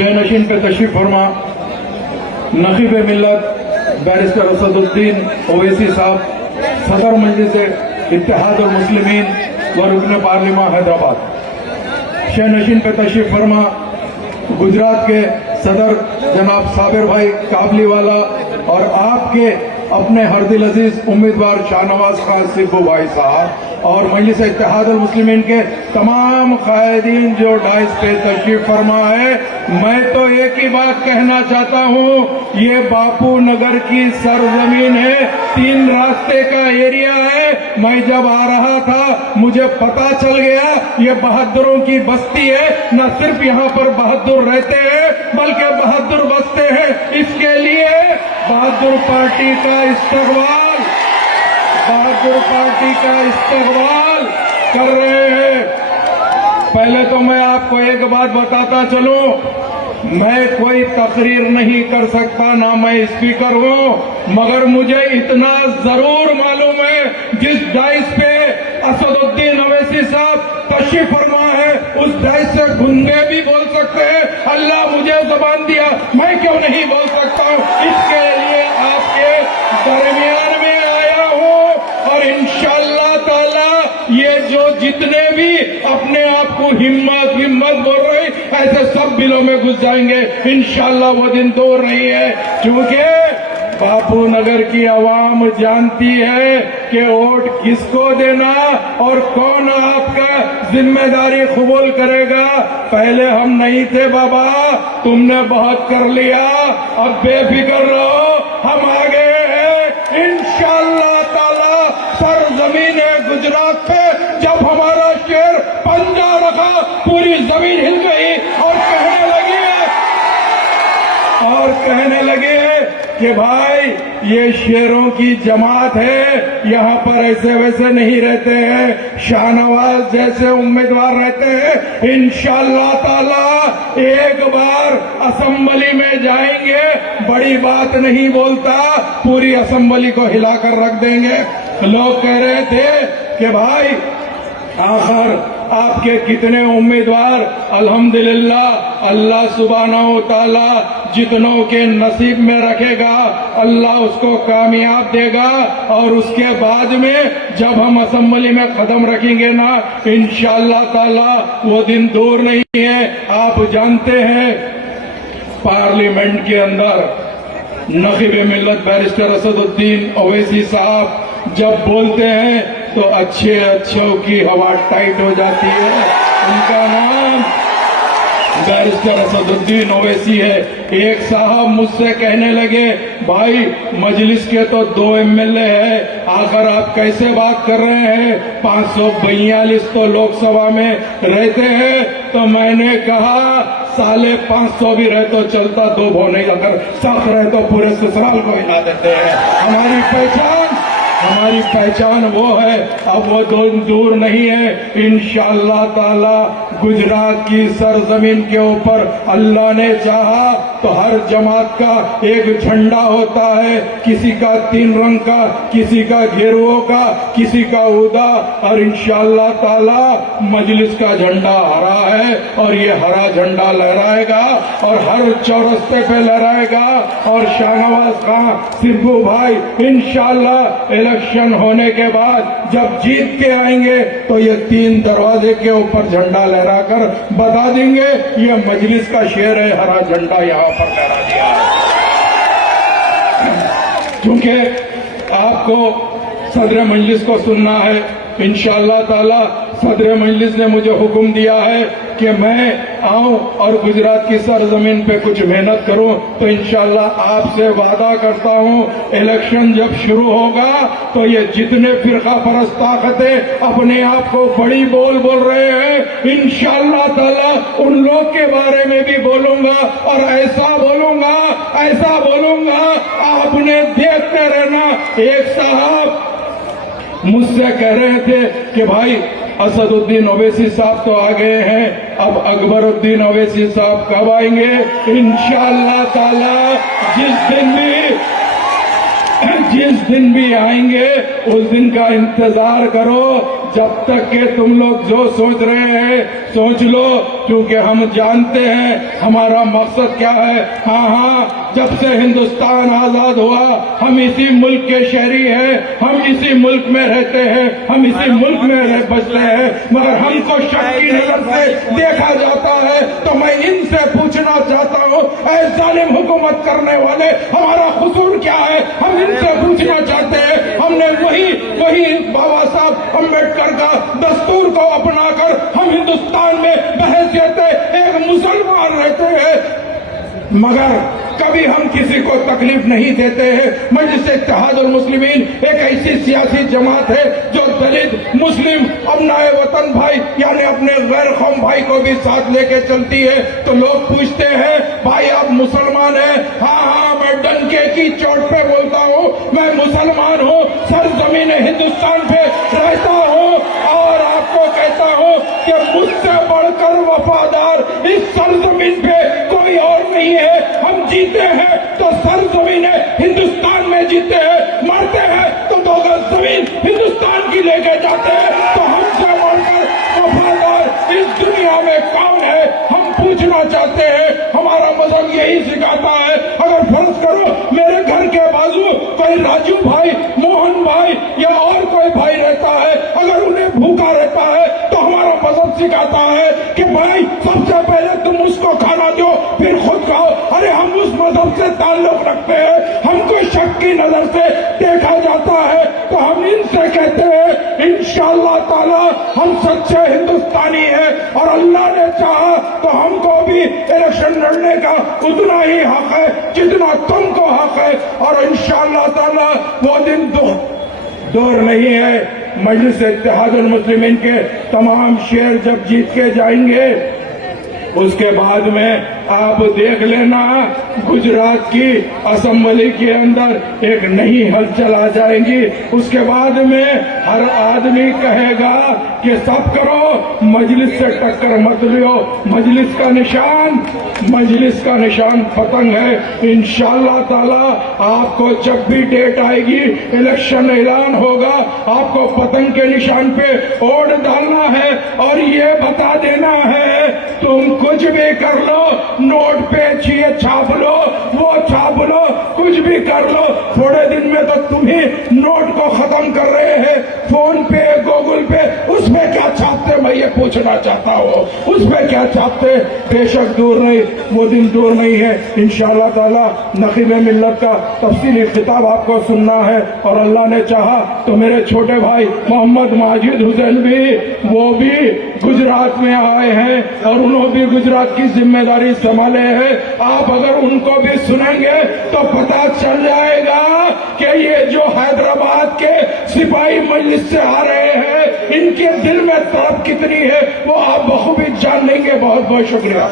शेनशीन पे तशरीफ फरमा नखीब मिल्लत बैरिस्टर असदुद्दीन ओवैसी साहब, सदर मजलिस इत्तेहाद और मुस्लिमीन व रुकन पार्लिमा हैदराबाद। शेनशीन पे तशरीफ फरमा गुजरात के सदर जनाब साबिर भाई काबलीवाला और आपके अपने हरदिल अजीज उम्मीदवार शाहनवाज खान सिब्बू भाई साहब और मजलिस इत्तेहाद अल मुस्लिमीन के तमाम कायदीन जो डाइस पे तशरीफ फरमा है। मैं तो एक ही बात कहना चाहता हूँ, ये बापू नगर की सरजमीन है, 3 रास्ते का एरिया है। मैं जब आ रहा था मुझे पता चल गया ये बहादुरों की बस्ती है। न सिर्फ यहाँ पर बहादुर रहते हैं बल्कि बहादुर बसते हैं। इसके लिए बहादुर पार्टी का इस्तकबाल कर रहे हैं। पहले तो मैं आपको एक बात बताता चलूं, मैं कोई तकरीर नहीं कर सकता, ना मैं स्पीकर हूं, मगर मुझे इतना जरूर मालूम है जिस डाइस पे असदुद्दीन ओवैसी साहब तशरीफ फरमा है उस डाइस से गुंगे भी बोल सकते हैं। अल्लाह मुझे जबान दिया, मैं क्यों नहीं बोल सकता हूं। इसके लिए आपके दरमियान में आया हूं और इंशाअल्लाह ताला ये जो जितने भी अपने आप को हिम्मत बोल रहे ऐसे सब बिलों में घुस जाएंगे इंशाअल्लाह। वो दिन दूर नहीं है, क्योंकि बापू नगर की आवाम जानती है कि वोट किसको देना और कौन आपका जिम्मेदारी कबूल करेगा। पहले हम नहीं थे बाबा, तुमने बहुत कर लिया, अब बेफिक्र रहो, हम आ गए हैं इंशाअल्लाह ताला। सरजमीन है गुजरात पे जब हमारा शेर पंजा रखा पूरी जमीन हिल गई और कहने लगे कि भाई ये शेरों की जमात है, यहाँ पर ऐसे वैसे नहीं रहते हैं, शाहनवाज जैसे उम्मीदवार रहते हैं। इंशाअल्लाह ताला एक बार असेंबली में जाएंगे, बड़ी बात नहीं बोलता, पूरी असेंबली को हिलाकर रख देंगे। लोग कह रहे थे कि भाई आखिर आपके कितने उम्मीदवार, अल्हम्दुलिल्लाह अल्लाह सुब्हानहू व तआला जितनों के नसीब में रखेगा अल्लाह उसको कामयाब देगा। और उसके बाद में जब हम असेंबली में कदम रखेंगे ना इंशाअल्लाह ताला वो दिन दूर नहीं है। आप जानते हैं पार्लियामेंट के अंदर नखीब मिल्लत बैरिस्टर असदुद्दीन ओवैसी साहब जब बोलते हैं तो अच्छों की हवा टाइट हो जाती है। उनका नाम बैरिस्टर असदुद्दीन ओवैसी है। एक साहब मुझसे कहने लगे भाई मजलिस के तो 2 MLA है, आखिर आप कैसे बात कर रहे हैं, 542 तो लोकसभा में रहते हैं। तो मैंने कहा 550 भी रहे तो चलता, 2 भो नहीं, अगर 7 रहे तो पूरे ससुराल को हिला देते हैं। हमारी पहचान वो है, अब वो दूर नहीं है। इंशाअल्लाह ताला गुजरात की सरजमीन के ऊपर अल्लाह ने चाहा तो हर जमात का एक झंडा होता है, किसी का 3 रंग का, किसी का गेरुओं का, किसी का उदा, और इंशाअल्लाह ताला मजलिस का झंडा हरा है और ये हरा झंडा लहराएगा और हर चौरस्ते पे लहराएगा। और शाहनवाज खान सिब्बू भाई इंशाअल्लाह इलेक्शन होने के बाद जब जीत के आएंगे तो ये 3 दरवाजे के ऊपर झंडा लहराकर बता देंगे ये मजलिस का शेर है, हरा झंडा यहाँ पर लहरा दिया है। क्योंकि आपको सदर मजलिस को सुनना है, इंशाअल्लाह ताला सदर मजलिस ने मुझे हुक्म दिया है कि मैं आऊं और गुजरात की सरजमीन पे कुछ मेहनत करूं। तो इंशाअल्लाह आपसे वादा करता हूं इलेक्शन जब शुरू होगा तो ये जितने फिरका परस्त ताकतें अपने आप को बड़ी बोल रहे हैं इंशाअल्लाह ताला उन लोग के बारे में भी बोलूंगा और ऐसा बोलूंगा आपने देखते रहना। एक साहब मुझसे कह रहे थे कि भाई असदुद्दीन ओवैसी साहब तो आ गए हैं, अब अकबरुद्दीन ओवैसी साहब कब आएंगे। इंशाअल्लाह ताला जिस दिन भी जिस दिन भी आएंगे उस दिन का इंतजार करो, जब तक कि तुम लोग जो सोच रहे हैं सोच लो, क्योंकि हम जानते हैं हमारा मकसद क्या है। हाँ, जब से हिंदुस्तान आजाद हुआ हम इसी मुल्क के शहरी हैं, हम इसी मुल्क में रहते हैं, हम इसी मुल्क में बसते हैं, मगर हमको शक की नजर से देखा जाता है। तो मैं इनसे पूछना चाहता हूँ, ऐ जालिम हुकूमत करने वाले, हमारा कसूर क्या है? हम इनसे पूछना चाहते हैं। हमने वही बाबा साहब अम्बेडकर का दस्तूर को अपनाकर हम हिंदुस्तान में बहैसियत एक मुसलमान रहते हैं, मगर कभी हम किसी को तकलीफ नहीं देते हैं। मजलिस इत्तेहादुल मुस्लिमीन एक ऐसी सियासी जमात है जो दलित, मुस्लिम, अपनाए वतन भाई यानी अपने गैर कौम भाई को भी साथ लेके चलती है। तो लोग पूछते हैं, भाई आप मुसलमान हैं? हाँ, मैं डंके की चोट पे बोलता हूँ, मैं मुसलमान हूँ, सरजमीन हिंदुस्तान पे रहता हूँ, और आपको कहता हूँ कि मुझसे बढ़कर वफादार इस सरजमीन पे कोई और नहीं है। हम जीते हैं तो सरजमीन हिंदुस्तान में जीते हैं, मरते हैं तो 2 गज जमीन हिंदुस्तान की लेके जाते हैं। तो हमसे बढ़कर वफादार इस दुनिया में कौन है? हम पूछना चाहते हैं। हमारा मजहब यही सिखाता है। अगर फर्ज करो मेरे घर के बाजू कोई राजू भाई, मोहन भाई या और कोई भाई रहता है, अगर उन्हें भूखा रहता है तो हमारा मजहब सिखाता है कि भाई सबसे पहले तुम उसको खाना दो, फिर खुद खाओ। अरे हम उस मजहब से ताल्लुक रखते हैं, हमको शक की नजर से देखा जाता है। तो हम इनसे कहते हैं इंशाअल्लाह ताला हम सच्चे हिंदुस्तानी हैं, और अल्लाह ने चाहा तो हमको भी इलेक्शन लड़ने का उतना ही हक है जितना तुमको हक है। और इंशाअल्लाह ताला वो दिन दूर नहीं है। मजलिस इत्तेहादुल मुस्लिमीन के तमाम शेर जब जीत के जाएंगे, उसके बाद में आप देख लेना गुजरात की असेंबली के अंदर एक नई हलचल आ जाएगी। उसके बाद में हर आदमी कहेगा कि सब करो, मजलिस से टक्कर मत लियो। मजलिस का निशान पतंग है। इंशाअल्लाह ताला आपको जब भी डेट आएगी, इलेक्शन ऐलान होगा, आपको पतंग के निशान पे वोट डालना है और ये बता देना है तुम कुछ भी कर लो, नोट पे छाप लो, वो छाप लो, कुछ भी कर लो, थोड़े दिन में तो तुम ही नोट को खत्म कर रहे हैं। फोन पे, गूगल पे, उसमें क्या छापते, मैं ये पूछना चाहता हूँ, उसमें क्या छापते? बेशक दूर नहीं, वो दिन दूर नहीं है। इंशाअल्लाह ताला नकीब मिल्लत का तफसीली खिताब आपको सुनना है, और अल्लाह ने चाहा तो मेरे छोटे भाई मोहम्मद माजिद हुसैन भी, वो भी गुजरात में आए हैं और उन्होंने भी गुजरात की जिम्मेदारी संभाले हैं। आप अगर उनको भी सुनेंगे तो पता चल जाएगा कि ये जो हैदराबाद के सिपाही मजलिस से आ रहे हैं, इनके दिल में तड़प कितनी है वो आप बखूबी जान लेंगे। बहुत बहुत शुक्रिया।